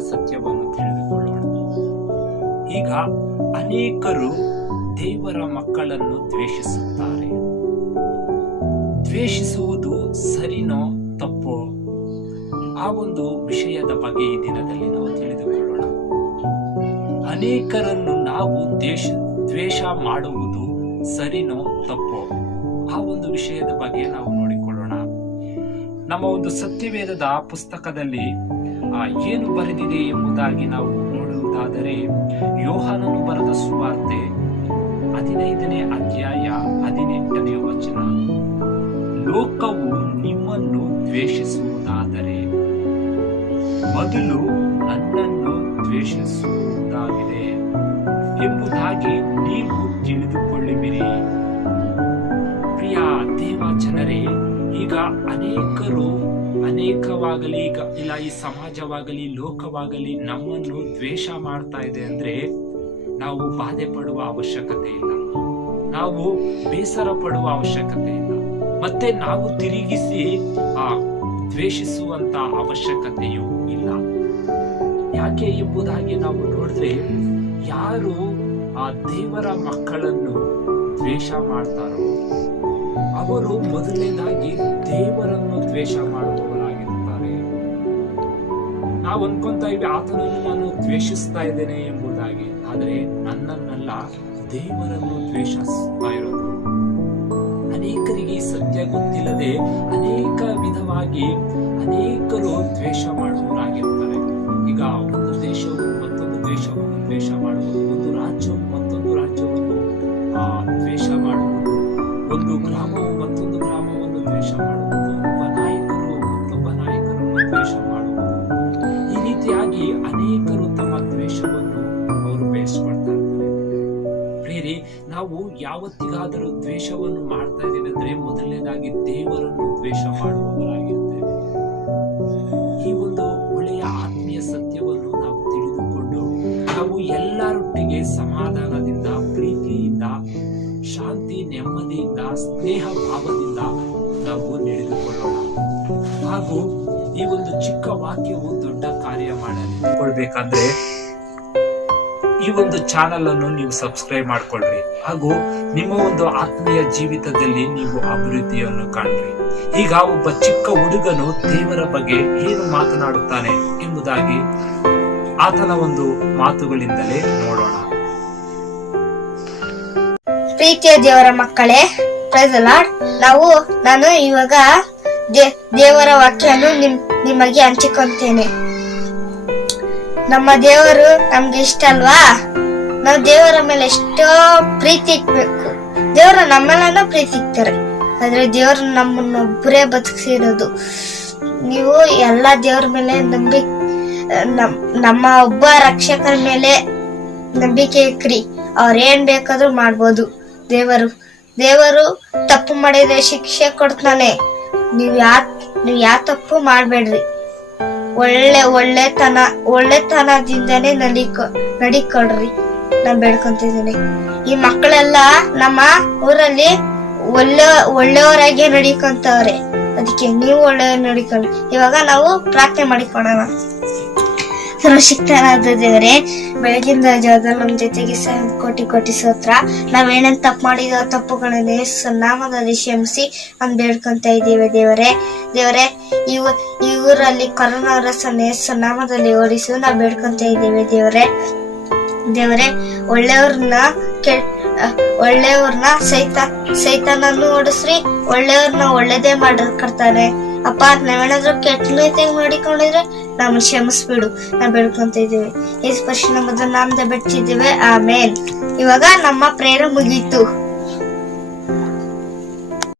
ಸತ್ಯವನ್ನು ತಿಳಿದುಕೊಳ್ಳೋಣ. ಈಗ ಅನೇಕರು ದೇವರ ಮಕ್ಕಳನ್ನು ದ್ವೇಷಿಸುತ್ತಾರೆ. ದ್ವೇಷಿಸುವುದು ಸರಿನೋ ತಪ್ಪೋ? ಆ ಒಂದು ವಿಷಯದ ಬಗ್ಗೆ ಈ ದಿನದಲ್ಲಿ ನಾವು ತಿಳಿದುಕೊಳ್ಳೋಣ. ಅನೇಕರನ್ನು ನಾವು ದ್ವೇಷ ದ್ವೇಷ ಮಾಡುವುದು ಸರಿನೋ ತಪ್ಪೋ? ಆ ಒಂದು ವಿಷಯದ ಬಗ್ಗೆ ನಾವು ನೋಡಿಕೊಳ್ಳೋಣ ನಮ್ಮ ಒಂದು ಸತ್ಯವೇದದ ಪುಸ್ತಕದಲ್ಲಿ ಏನು ಬರೆದಿದೆ ಎಂಬುದಾಗಿ ನಾವು ನೋಡುವುದಾದರೆ, ಯೋಹಾನನು ಬರೆದ ಸುವಾರ್ತೆ ಹದಿನೈದನೇ ಅಧ್ಯಾಯ ಹದಿನೆಂಟನೇ ವಚನ. ಲೋಕವು ನಿಮ್ಮನ್ನು ದ್ವೇಷಿಸುವುದಾದರೆ, ಮೊದಲು ನನ್ನನ್ನು ದ್ವೇಷಿಸುವುದಾಗಿದೆ ಎಂಬುದಾಗಿ ನೀವು ತಿಳಿದುಕೊಳ್ಳುವಿರಿ. ಪ್ರಿಯ ದೇವಚನರೇ ಈಗ ಅನೇಕರು, ಅನೇಕವಾಗಲಿ, ಈಗ ಇಲ್ಲ, ಈ ಸಮಾಜವಾಗಲಿ, ಲೋಕವಾಗಲಿ ನಮ್ಮನ್ನು ದ್ವೇಷ ಮಾಡ್ತಾ ಇದೆ ಅಂದ್ರೆ ನಾವು ಬಾಧೆ ಪಡುವ ಅವಶ್ಯಕತೆ ಇಲ್ಲ. ನಾವು ಬೇಸರ ಪಡುವ ಅವಶ್ಯಕತೆ ಇಲ್ಲ. ಮತ್ತೆ ನಾವು ತಿರುಗಿಸಿ ಆ ದ್ವೇಷಿಸುವಂತ ಅವಶ್ಯಕತೆಯೂ ಇಲ್ಲ. ಯಾಕೆ ಎಂಬುದಾಗಿ ನಾವು ನೋಡಿದ್ರೆ ಯಾರು ಆ ದೇವರ ಮಕ್ಕಳನ್ನು ದ್ವೇಷ ಮಾಡ್ತಾರೋ ಅವರು ಮೊದಲನೇದಾಗಿ ದೇವರನ್ನು ದ್ವೇಷ ಮಾಡುವವರಾಗಿರುತ್ತಾರೆ. ನಾವು ಅನ್ಕೊಂತ ಇವೆ ಆತನನ್ನು ನಾನು ದ್ವೇಷಿಸ್ತಾ ಇದ್ದೇನೆ ಎಂಬುದಾಗಿ. ಆದರೆ ನನ್ನನ್ನೆಲ್ಲ, ದೇವರನ್ನು ದ್ವೇಷಿಸ್ತಾ ಇರೋದು. ಅನೇಕರಿಗೆ ಸತ್ಯ ಗೊತ್ತಿಲ್ಲದೆ ಅನೇಕ ವಿಧವಾಗಿ ಅನೇಕರು ದ್ವೇಷ ಮಾಡುವವರಾಗಿರುತ್ತಾರೆ. ಈಗ ಒಂದು ದೇಶವು ಮತ್ತೊಂದು ದೇಶವನ್ನು ದ್ವೇಷ ಮಾಡುವುದು, ಒಂದು ರಾಜ್ಯವು ಪ್ರಿಯರಿ, ನಾವು ಯಾವತ್ತಿಗಾದರೂ ದ್ವೇಷವನ್ನು ಮಾಡ್ತಾ ಇದ್ದೀವಿ ಅಂದ್ರೆ ಮೊದಲನೇದಾಗಿ ದೇವರನ್ನು ದ್ವೇಷ ಮಾಡುವವರಾಗಿರ್ತೇವೆ. ಈ ಒಂದು ಒಳ್ಳೆಯ ಆತ್ಮೀಯ ಸತ್ಯವನ್ನು ನಾವು ತಿಳಿದುಕೊಂಡು ನಾವು ಎಲ್ಲರೊಟ್ಟಿಗೆ ಸಮಾಧಾನದಿಂದ, ಪ್ರೀತಿಯಿಂದ, ಶಾಂತಿ, ನೆಮ್ಮದಿಯಿಂದ ಸ್ನೇಹ ಭಾವದಿಂದ ನಾವು ನಡೆದುಕೊಳ್ಳೋಣ. ಹಾಗೂ ಈ ಒಂದು ಚಿಕ್ಕ ವಾಕ್ಯವು ದೊಡ್ಡ ಕಾರ್ಯ ಮಾಡಕೊಳ್ಬೇಕಂದ್ರೆ ಈ ಒಂದು ಚಾನಲ್ ಅನ್ನು ನೀವು ಸಬ್ಸ್ಕ್ರೈಬ್ ಮಾಡ್ಕೊಳ್ರಿ. ಹಾಗೂ ನಿಮ್ಮ ಒಂದು ಆತ್ಮೀಯ ಜೀವಿತದಲ್ಲಿ ನೀವು ಅಭಿವೃದ್ಧಿಯನ್ನು ಕಾಣ್ರಿ. ಈಗ ಒಬ್ಬ ಚಿಕ್ಕ ಹುಡುಗನು ದೇವರ ಬಗ್ಗೆ ಏನು ಮಾತನಾಡುತ್ತಾನೆ ಎಂಬುದಾಗಿ ಆತನ ಒಂದು ಮಾತುಗಳಿಂದಲೇ ನೋಡೋಣ. ಪ್ರೀತಿಯ ದೇವರ ಮಕ್ಕಳೇ ನಾವು, ನಾನು ಇವಾಗ ದೇವರ ವಾಕ್ಯವನ್ನು ನಿಮ್, ನಿಮಗೆ ಹಂಚಿಕೊಂತೇನೆ. ನಮ್ಮ ದೇವರು ನಮ್ಗೆ ಇಷ್ಟ ಅಲ್ವಾ? ನಾವು ದೇವರ ಮೇಲೆ ಎಷ್ಟೋ ಪ್ರೀತಿ ಇಟ್ಬೇಕು. ದೇವರು ನಮ್ಮೆಲ್ಲ ಪ್ರೀತಿ ಇಕ್ತಾರೆ ಆದ್ರೆ ದೇವರು ನಮ್ಮನ್ನ ಒಬ್ಬರೇ ಬದುಕಿರೋದು ನೀವು ಎಲ್ಲ ದೇವ್ರ ಮೇಲೆ ನಂಬಿ, ನಮ್, ನಮ್ಮ ಒಬ್ಬ ರಕ್ಷಕರ ಮೇಲೆ ನಂಬಿಕೆ ಇಕ್ರಿ. ಅವ್ರ ಏನ್ ಬೇಕಾದ್ರೂ ಮಾಡ್ಬೋದು. ದೇವರು ದೇವರು ತಪ್ಪು ಮಾಡಿದ್ರೆ ಶಿಕ್ಷೆ ಕೊಡ್ತಾನೆ. ನೀವ್ ಯಾ ನೀವ್ ಯಾವ ತಪ್ಪು ಮಾಡ್ಬೇಡ್ರಿ. ಒಳ್ಳೆ, ಒಳ್ಳೆತನ ಒಳ್ಳೆತನದಿಂದನೇ ನಡಿಕೊ ನಡಿಕೊಡ್ರಿ ನಾನ್ ಬೇಡ್ಕೊಂತಿದ್ದೀನಿ. ಈ ಮಕ್ಕಳೆಲ್ಲ ನಮ್ಮ ಊರಲ್ಲಿ ಒಳ್ಳೆ, ಒಳ್ಳೆಯವರಾಗಿ ನಡಿಕೊಂತವ್ರೆ. ಅದಕ್ಕೆ ನೀವು ಒಳ್ಳೆ ನಡಿಕೊಳ್ಳಿ. ಇವಾಗ ನಾವು ಪ್ರಾರ್ಥನೆ ಮಾಡಿಕೊಳ್ಳೋಣ ಸರ್ವಶಕ್ತನಾದ ದೇವರೇ ಬೆಳಗಿನ ಜಾವದಲ್ಲಿ ನಮ್ಮ ಜೊತೆಗೆ ಕೋಟಿ ಕೋಟಿ ಸೋತ್ರ. ನಾವೇನೇನ್ ತಪ್ಪು ಮಾಡಿದೋ ತಪ್ಪುಗಳನ್ನೇ ನಾಮದಲ್ಲಿ ಕ್ಷಮಿಸಿ ಅಂತ ಬೇಡ್ಕೊಂತ ಇದ್ದೀವಿ ದೇವರೇ. ದೇವರೇ, ಇವ, ಈ ಊರಲ್ಲಿ ಕೊರೋನಾ ವೈರಸ್ ಅನ್ನೇ ಸನ್ನಾಮದಲ್ಲಿ ಓಡಿಸು ನಾವು ಬೇಡ್ಕೊಂತ ಇದ್ದೀವಿ ದೇವರೇ. ದೇವರೇ, ಒಳ್ಳೆಯವ್ರನ್ನ ಕೆ ಒಳ್ಳೆಯವ್ರನ್ನ ಸೈತ, ಸೈತಾನನ್ನು ಓಡಿಸ್ರಿ, ಒಳ್ಳೆಯವ್ರನ್ನ ಒಳ್ಳೇದೇ ಮಾಡಿರ್ತಾರೆ ಅಪ್ಪ, ನಾವೇನಾದ್ರೂ ಕೆಟ್ಟ ರೀತಿಯಾಗಿ ಮಾಡಿಕೊಂಡಿದ್ರೆ ನಾವು ಕ್ಷಮಿಸ್ಬಿಡು. ನಾವು ಬೇಡ್ಕೊಂತ ಇದ್ದೀವಿ ಈ ಸ್ಪರ್ಶ ನಮ್ಮದು, ನಾಮದ ಬಿಡ್ತಿದ್ದೀವಿ. ಆಮೇಲೆ ಇವಾಗ ನಮ್ಮ ಪ್ರೇರ ಮುಗೀತು